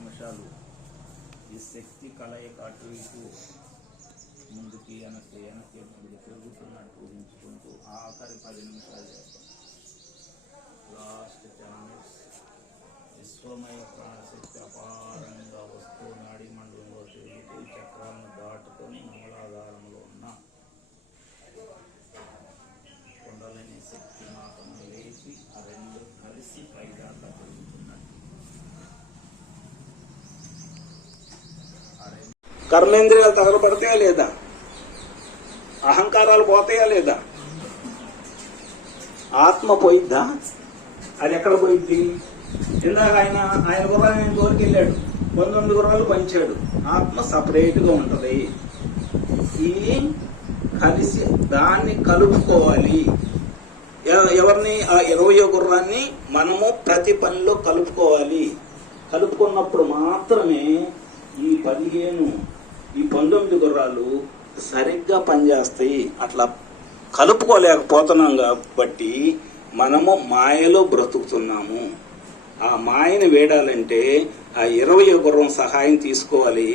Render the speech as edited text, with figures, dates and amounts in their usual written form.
నిమిషాలు ఈ శక్తి కలయిక అటు ఇటు ముందుకి వెనక్కి పెరుగుతున్నట్టు ఊహించుకుంటూ ఆఖరి 10 నిమిషాలు లాస్ట్ 10 మినిట్స్ విశ్వమయ ప్రాణశక్తి అపారంగా వస్తూ నాడీ మండలంలో తిరుగుతూ చక్రాలను దాటుకొని మూలాధారంలో ఉన్న కొండలని శక్తి మాత్రం లేచి ఆ రెండు కలిసి పైదాకా పెరుగుతున్నట్టు. కర్మేంద్రియాలు తగలబడతాయా లేదా? అహంకారాలు పోతాయా లేదా? ఆత్మ పోయిద్దా? అది ఎక్కడ పోయిద్ది? ఇందాక ఆయన గుర్రాన్ని ఇంతవరకు వెళ్ళాడు, 19 గుర్రాలు పంచాడు. ఆత్మ సపరేట్ గా ఉంటది. ఇవి కలిసి దాన్ని కలుపుకోవాలి. ఎవరిని? ఆ 20వ గుర్రాన్ని మనము ప్రతి పనిలో కలుపుకోవాలి. కలుపుకున్నప్పుడు మాత్రమే ఈ 19 గుర్రాలు సరిగ్గా పనిచేస్తాయి. అట్లా కలుపుకోలేకపోతున్నాం కాబట్టి మనము మాయలో బ్రతుకుతున్నాము. ఆ మాయను వేడాలంటే ఆ 20వ గుర్రం సహాయం తీసుకోవాలి.